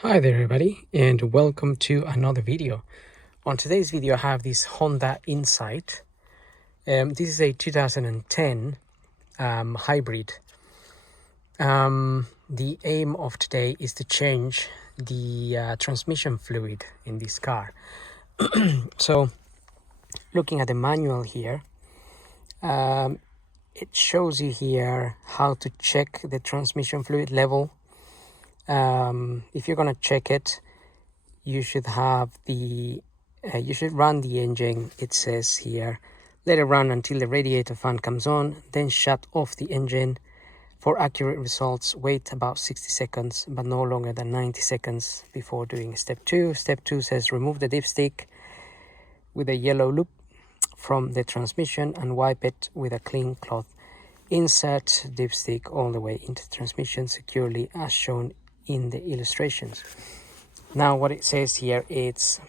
Hi there everybody, and welcome to another video. On today's video I have this Honda Insight. This is a 2010 hybrid. The aim of today is to change the transmission fluid in this car. So looking at the manual here, it shows you here how to check the transmission fluid level. If you're gonna check it, you should have the you should run the engine. It says here, let it run until the radiator fan comes on, then shut off the engine. For accurate results, wait about 60 seconds, but no longer than 90 seconds before doing step 2. Step 2 says remove the dipstick with a yellow loop from the transmission and wipe it with a clean cloth. Insert dipstick all the way into the transmission securely as shown in the illustrations. Now what it says here, it's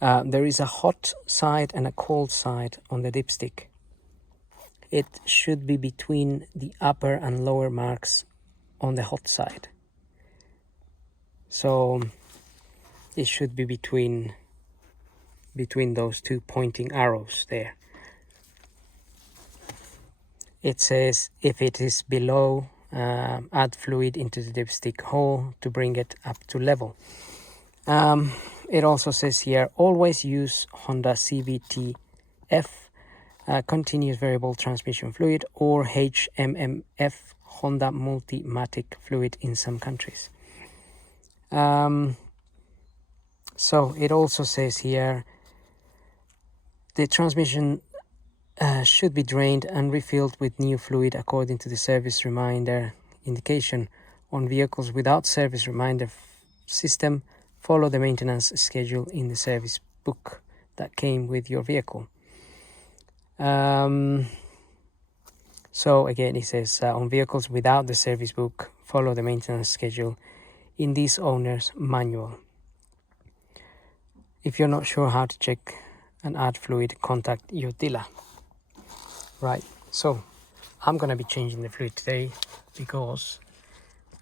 there is a hot side and a cold side on the dipstick. It should be between the upper and lower marks on the hot side. So it should be between those two pointing arrows there. It says if it is below, add fluid into the dipstick hole to bring it up to level. It also says here, always use Honda CVTF, continuous variable transmission fluid, or HMMF, Honda Multimatic Fluid in some countries. So it also says here, the transmission should be drained and refilled with new fluid according to the service reminder indication. On vehicles without service reminder system, follow the maintenance schedule in the service book that came with your vehicle. So again, it says on vehicles without the service book, follow the maintenance schedule in this owner's manual. If you're not sure how to check and add fluid, contact your dealer. Right, so I'm gonna be changing the fluid today because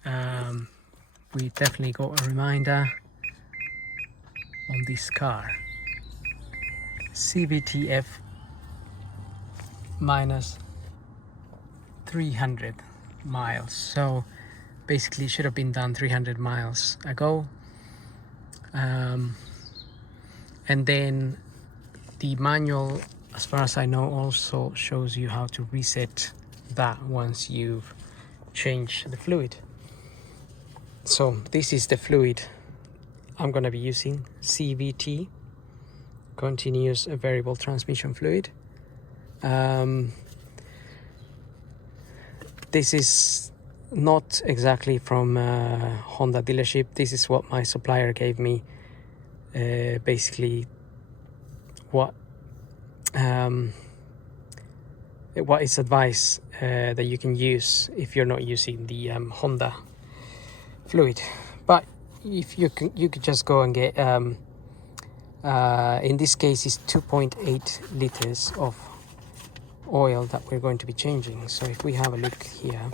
we definitely got a reminder on this car. CVTF minus 300 miles. So basically it should have been done 300 miles ago. And then the manual, as far as I know, also shows you how to reset that once you've changed the fluid. So this is the fluid I'm going to be using, CVT, continuous variable transmission fluid. This is not exactly from Honda dealership. This is what my supplier gave me. Basically what is advice that you can use if you're not using the Honda fluid. But if you could just go and get in this case it's 2.8 liters of oil that we're going to be changing. So if we have a look here,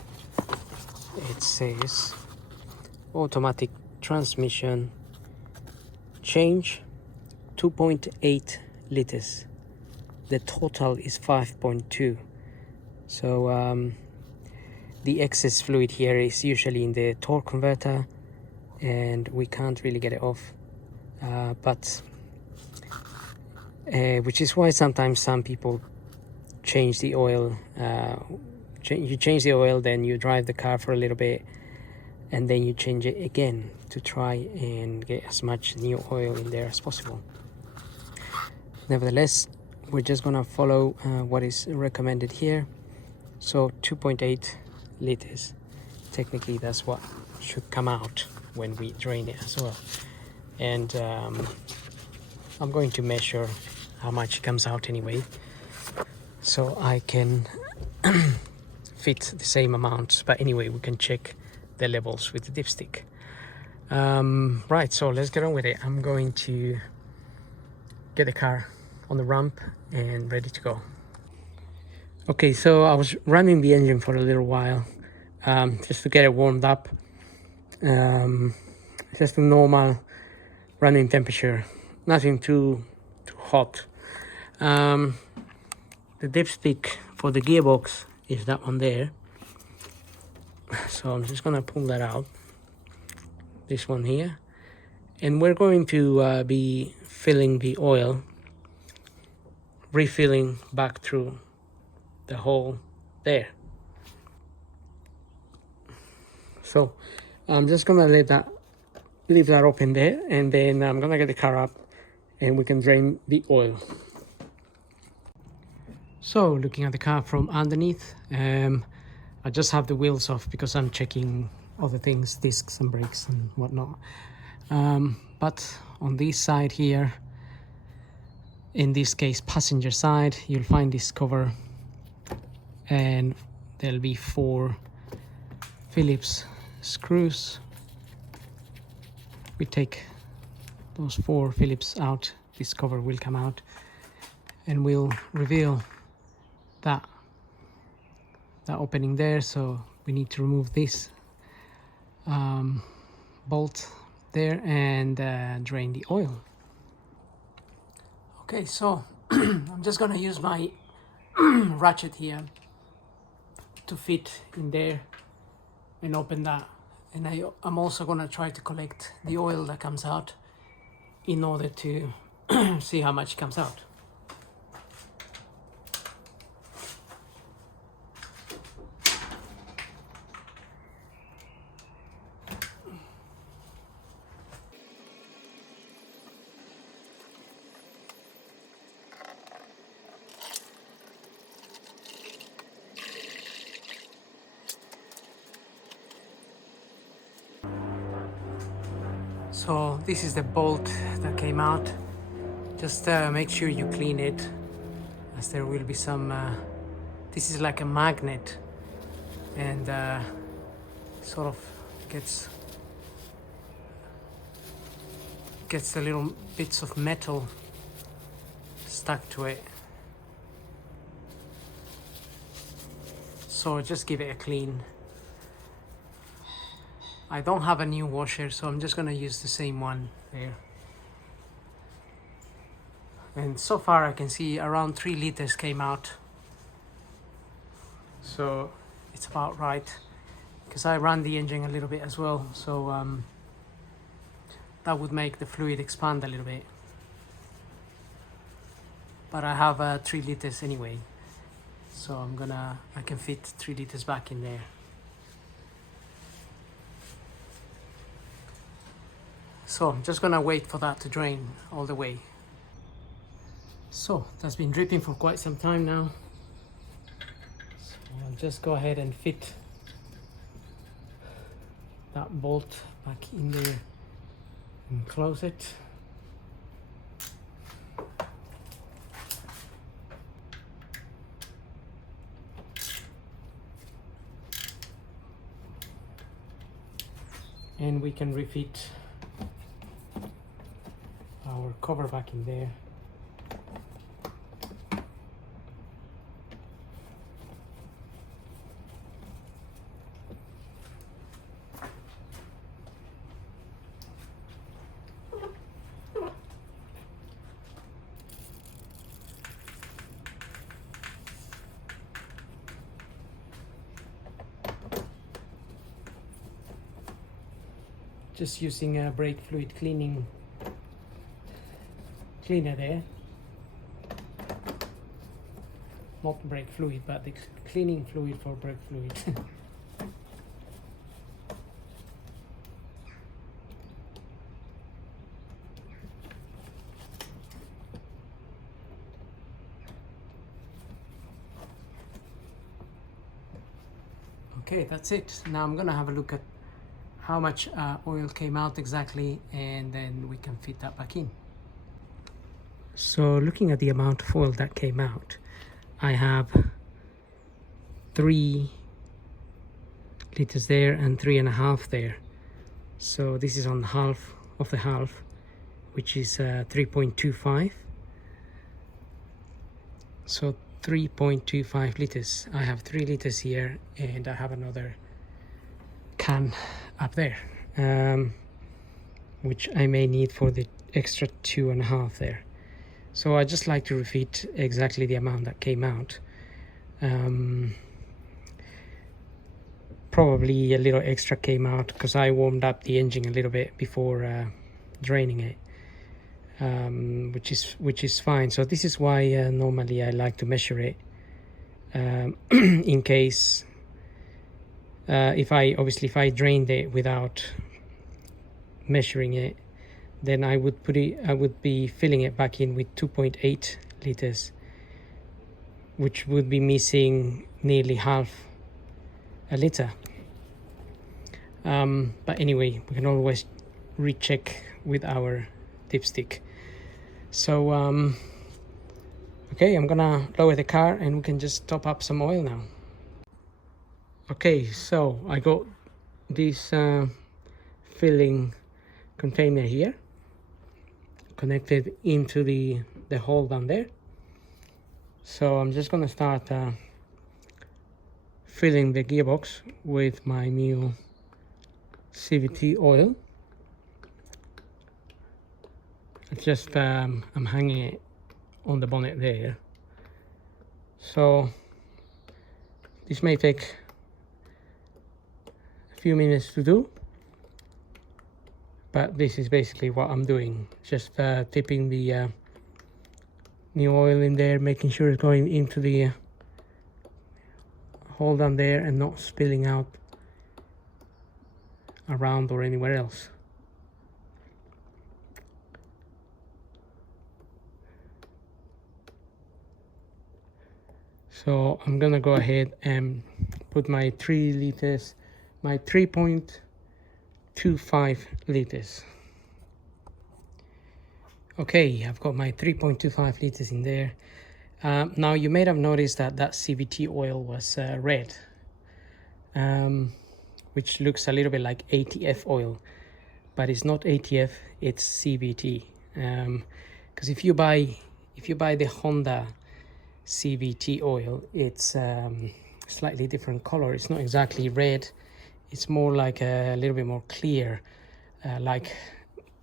it says automatic transmission change 2.8 liters. The total is 5.2. So the excess fluid here is usually in the torque converter and we can't really get it off, which is why sometimes some people change the oil. You change the oil, then you drive the car for a little bit and then you change it again to try and get as much new oil in there as possible. Nevertheless, we're just gonna follow what is recommended here. So 2.8 liters, technically that's what should come out when we drain it as well. And I'm going to measure how much comes out anyway, so I can fit the same amount. But anyway, we can check the levels with the dipstick. Right, so let's get on with it. I'm going to get the car on the ramp and ready to go. Okay, so I was running the engine for a little while just to get it warmed up. just a normal running temperature, nothing too hot. The dipstick for the gearbox is that one there, so I'm just gonna pull that out, this one here, and we're going to be filling the oil, refilling back through the hole there. So I'm just gonna leave that open there, and then I'm gonna get the car up and we can drain the oil. So looking at the car from underneath, I just have the wheels off because I'm checking other things, discs and brakes and whatnot. But on this side here, in this case passenger side, you'll find this cover, and there'll be 4 Phillips screws. We take those 4 Phillips out, this cover will come out, and we'll reveal that opening there. So we need to remove this bolt there and drain the oil. Okay, so I'm just gonna use my ratchet here to fit in there and open that, and I'm also gonna try to collect the oil that comes out in order to see how much comes out. So this is the bolt that came out. Just make sure you clean it, as there will be some this is like a magnet, and sort of gets the little bits of metal stuck to it. So just give it a clean. I don't have a new washer, so I'm just gonna use the same one there. And so far I can see around 3 liters came out. So it's about right, because I ran the engine a little bit as well, so that would make the fluid expand a little bit. But I have 3 liters anyway, so I can fit 3 liters back in there. So I'm just gonna wait for that to drain all the way. So that's been dripping for quite some time now. So I'll just go ahead and fit that bolt back in there and close it. And we can refit our cover back in there. Just using a brake fluid cleaner there. Not brake fluid, but the cleaning fluid for brake fluid. Okay, that's it. Now I'm gonna have a look at how much oil came out exactly, and then we can fit that back in. So looking at the amount of oil that came out, I have 3 liters there and 3.5 there. So this is on half of the half, which is 3.25. So 3.25 liters. I have 3 liters here, and I have another can up there, which I may need for the extra 2.5 there. So I just like to refit exactly the amount that came out. Probably a little extra came out because I warmed up the engine a little bit before draining it, which is fine. So this is why normally I like to measure it, in case if I drained it without measuring it, then I would be filling it back in with 2.8 liters, which would be missing nearly half a liter. But anyway, we can always recheck with our dipstick. So okay, I'm gonna lower the car and we can just top up some oil now. Okay, so I got this filling container here connected into the hole down there. So I'm just gonna start filling the gearbox with my new CVT oil. It's just I'm hanging it on the bonnet there. So this may take a few minutes to do, but this is basically what I'm doing. Just tipping the new oil in there, making sure it's going into the hole down there and not spilling out around or anywhere else. So I'm gonna go ahead and put my 3 liters, my 3.25 liters. Okay, I've got my 3.25 liters in there. Now you may have noticed that CVT oil was red, which looks a little bit like ATF oil, but it's not ATF, it's CVT. Because if you buy the Honda CVT oil, it's slightly different color. It's not exactly red, it's more like a little bit more clear, like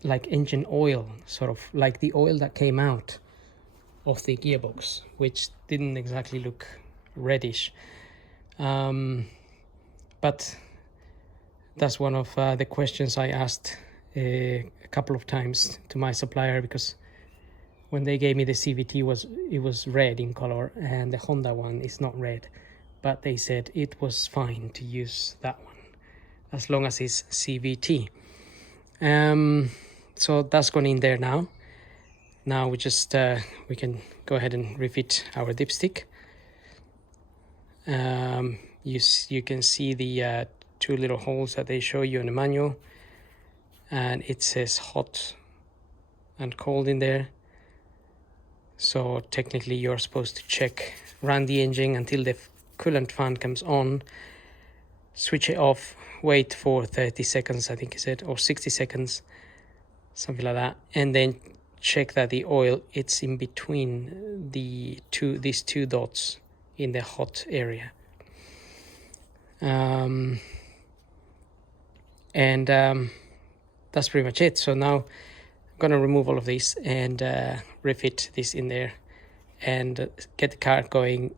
engine oil, sort of like the oil that came out of the gearbox, which didn't exactly look reddish. But that's one of the questions I asked a couple of times to my supplier, because when they gave me the CVT, it was red in color, and the Honda one is not red, but they said it was fine to use that one as long as it's CVT. So that's gone in there now. Now we just we can go ahead and refit our dipstick. You can see the 2 little holes that they show you in the manual, and it says hot and cold in there. So technically you're supposed to run the engine until the coolant fan comes on, switch it off, wait for 30 seconds, I think it said, or 60 seconds, something like that, and then check that the oil it's in between these two dots in the hot area. That's pretty much it. So now I'm gonna remove all of this and refit this in there and get the car going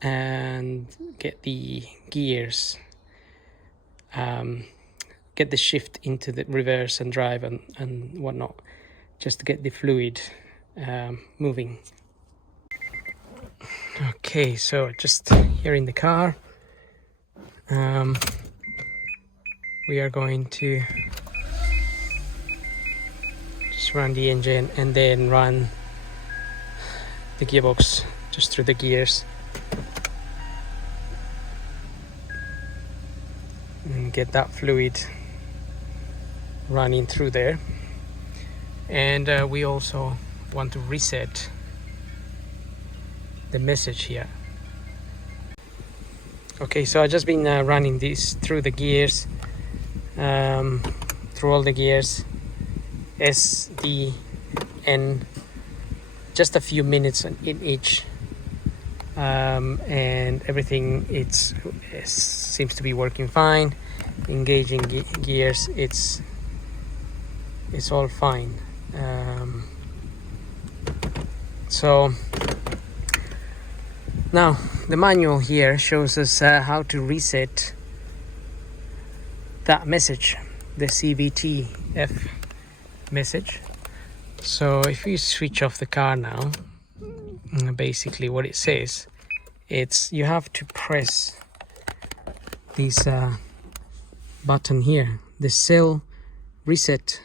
and get the gears, get the shift into the reverse and drive and whatnot, just to get the fluid moving. Okay, so just here in the car, we are going to just run the engine and then run the gearbox just through the gears and get that fluid running through there. And we also want to reset the message here. Okay, so I've just been running this through the gears, through all the gears, S, D, N, just a few minutes in each, and everything it seems to be working fine. engaging gears, it's all fine. So now the manual here shows us how to reset that message, the CVTF message. So if you switch off the car now, basically what it says, it's you have to press this button here, the cell reset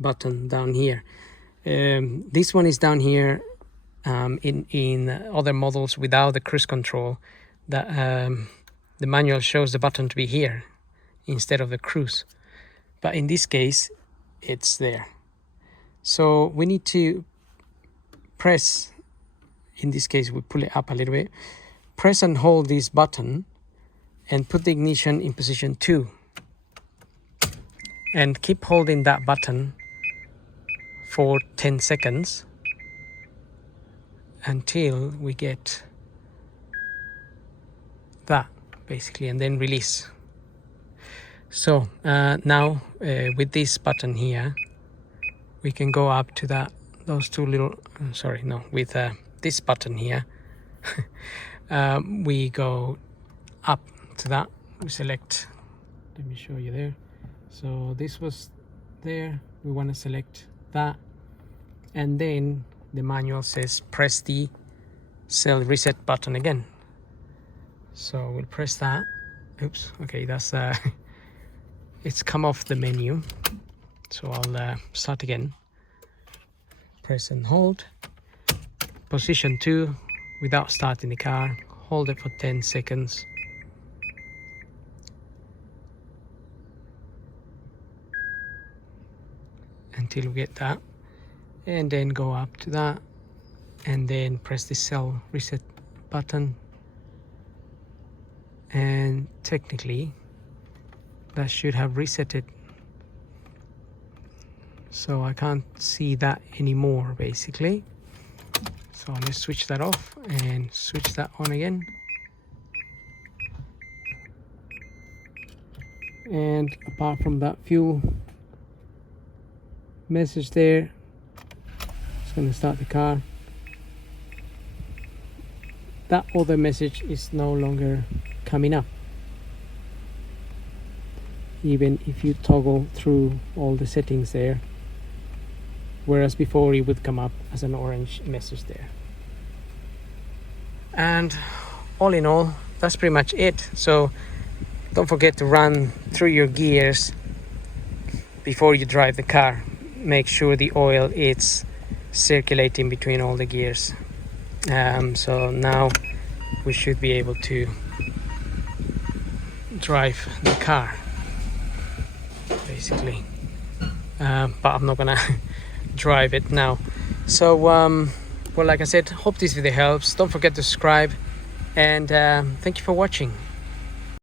button down here. This one is down here in other models without the cruise control. That the manual shows the button to be here instead of the cruise, but in this case it's there. So we need to press, in this case we pull it up a little bit, press and hold this button and put the ignition in position 2 and keep holding that button for 10 seconds until we get that, basically, and then release. So now with this button here we can go up to those two little with this button here we go up to that, we select, let me show you there. So this was there, we want to select that, and then the manual says press the cell reset button again. So we'll press that. Oops, okay, that's it's come off the menu, so I'll start again. Press and hold, position 2 without starting the car, hold it for 10 seconds. Until we get that, and then go up to that and then press the cell reset button, and technically that should have reset it. So I can't see that anymore, basically. So let's switch that off and switch that on again. And apart from that fuel message there, it's going to start the car. That other message is no longer coming up, even if you toggle through all the settings there, whereas before it would come up as an orange message there. And all in all, that's pretty much it. So don't forget to run through your gears before you drive the car. Make sure the oil is circulating between all the gears. So now we should be able to drive the car, basically, but I'm not gonna drive it now. So well, like I said, hope this video helps. Don't forget to subscribe, and thank you for watching.